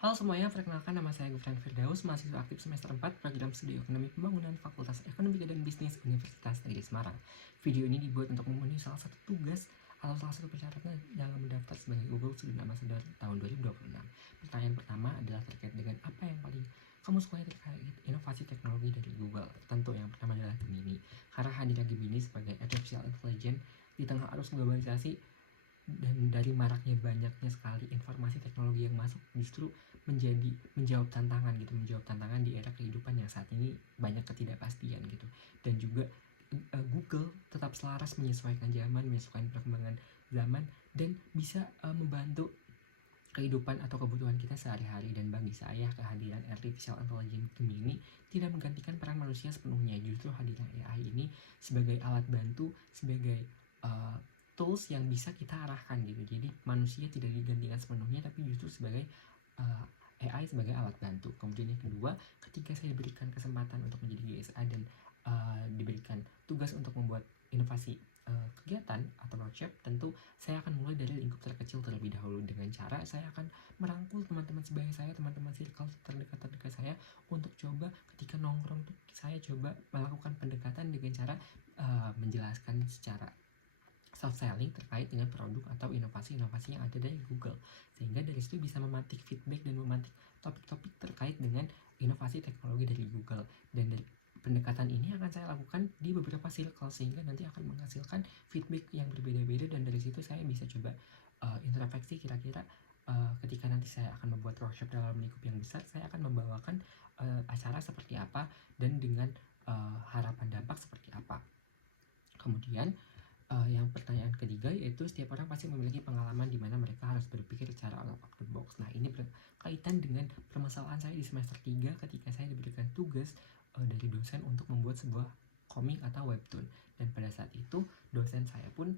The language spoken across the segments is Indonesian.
Halo semuanya, perkenalkan nama saya Gufran Firdaus, mahasiswa aktif semester 4 program studi ekonomi pembangunan Fakultas Ekonomi dan Bisnis Universitas Negeri Semarang. Video ini dibuat untuk memenuhi salah satu tugas atau salah satu persyaratan dalam mendaftar sebagai Google Student Ambassador tahun 2026. Pertanyaan pertama adalah terkait dengan apa yang paling kamu sukai terkait inovasi teknologi dari Google. Tentu yang pertama adalah Gemini, karena hadirnya Gemini sebagai artificial intelligence di tengah arus globalisasi dan dari maraknya banyaknya sekali informasi teknologi yang masuk justru menjawab tantangan di era kehidupan yang saat ini banyak ketidakpastian gitu. Dan juga Google tetap selaras menyesuaikan zaman, menyesuaikan perkembangan zaman, dan bisa membantu kehidupan atau kebutuhan kita sehari-hari. Dan bagi saya kehadiran artificial intelligence Gemini tidak menggantikan peran manusia sepenuhnya, justru hadirnya AI ini sebagai alat bantu, sebagai tools yang bisa kita arahkan gitu. Jadi manusia tidak digantikan sepenuhnya, tapi justru sebagai AI sebagai alat bantu. Kemudian yang kedua, ketika saya diberikan kesempatan untuk menjadi GSA dan diberikan tugas untuk membuat inovasi kegiatan atau workshop, tentu saya akan mulai dari lingkup terkecil terlebih dahulu. Dengan cara saya akan merangkul teman-teman sebaya saya, teman-teman circle terdekat saya, untuk coba ketika nongkrong tuh saya coba melakukan pendekatan dengan cara menjelaskan secara soft selling terkait dengan produk atau inovasi-inovasi yang ada dari Google, sehingga dari situ bisa memantik feedback dan memantik topik-topik terkait dengan inovasi teknologi dari Google. Dan dari pendekatan ini akan saya lakukan di beberapa circle, sehingga nanti akan menghasilkan feedback yang berbeda-beda, dan dari situ saya bisa coba introspeksi kira-kira ketika nanti saya akan membuat workshop dalam lingkup yang besar, saya akan membawakan acara seperti apa dan dengan harapan dampak seperti apa. Kemudian yang pertanyaan ketiga yaitu setiap orang pasti memiliki pengalaman di mana mereka harus berpikir secara out of the box. Nah, ini berkaitan dengan permasalahan saya di semester 3 ketika saya diberikan tugas dari dosen untuk membuat sebuah komik atau webtoon. Dan pada saat itu dosen saya pun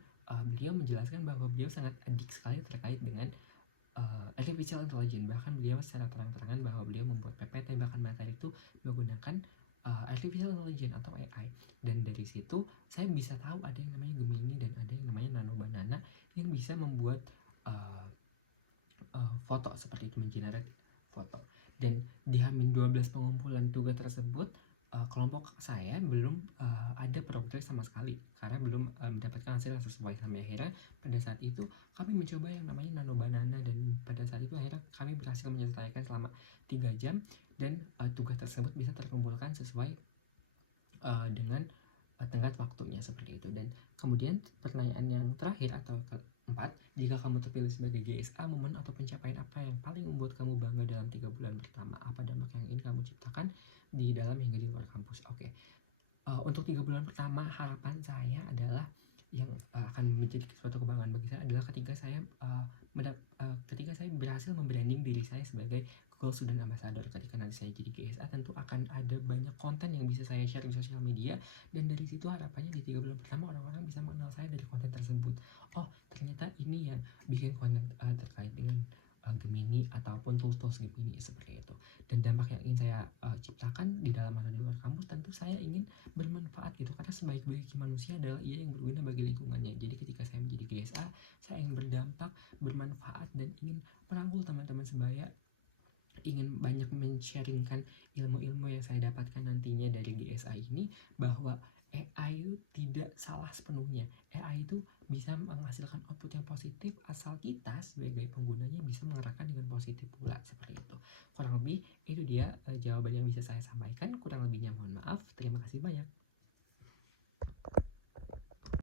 beliau menjelaskan bahwa beliau sangat adik sekali terkait dengan artificial intelligence. Bahkan beliau secara terang-terangan bahwa beliau membuat PPT bahkan materi itu menggunakan artificial intelligence atau AI. Dan dari situ saya bisa tahu ada yang namanya Gemini dan ada yang namanya Nano Banana yang bisa membuat foto seperti itu, mengenerate foto. Dan di H-12 pengumpulan tugas tersebut, kelompok saya belum ada progres sama sekali karena belum mendapatkan hasil yang sesuai. Sampai akhirnya pada saat itu kami mencoba yang namanya Nano Banana, dan pada saat itu akhirnya kami berhasil menyelesaikan selama 3 jam, dan tugas tersebut bisa terkumpulkan sesuai dengan tenggat waktunya seperti itu. Dan kemudian pertanyaan yang terakhir atau keempat, jika kamu terpilih sebagai GSA, momen atau pencapaian apa yang paling membuat kamu bangga dalam 3 bulan pertama? Apa dampak yang ingin kamu ciptakan di dalam hingga di luar kampus? Oke. Untuk 3 bulan pertama, harapan saya adalah yang akan menjadi suatu kebanggaan bagi saya adalah ketika saya berhasil membranding diri saya sebagai Google Student Ambassador. Ketika nanti saya jadi GSA, tentu akan ada banyak konten yang bisa saya share di sosial media, dan dari situ harapannya di 3 bulan pertama orang-orang bisa mengenal saya dari konten tersebut. Oh, ternyata ini yang bikin konten terkait dengan Gemini ataupun tools-tools Gemini seperti itu. Dan dampak yang ingin saya ciptakan di dalam atau di luar kampus, tentu saya ingin bermanfaat gitu, karena sebaik-baiknya manusia adalah ia yang berguna bagi lingkungannya. Jadi ketika saya menjadi GSA, saya ingin berdampak, bermanfaat, dan ingin merangkul teman-teman sebaya, ingin banyak men-sharingkan ilmu-ilmu yang saya dapatkan nantinya dari GSA ini, bahwa AI itu tidak salah sepenuhnya. AI itu bisa menghasilkan output yang positif asal kita sebagai penggunanya bisa mengerahkan dengan positif pula, seperti itu. Kurang lebih itu dia jawaban yang bisa saya sampaikan. Kurang lebihnya mohon maaf. Terima kasih banyak.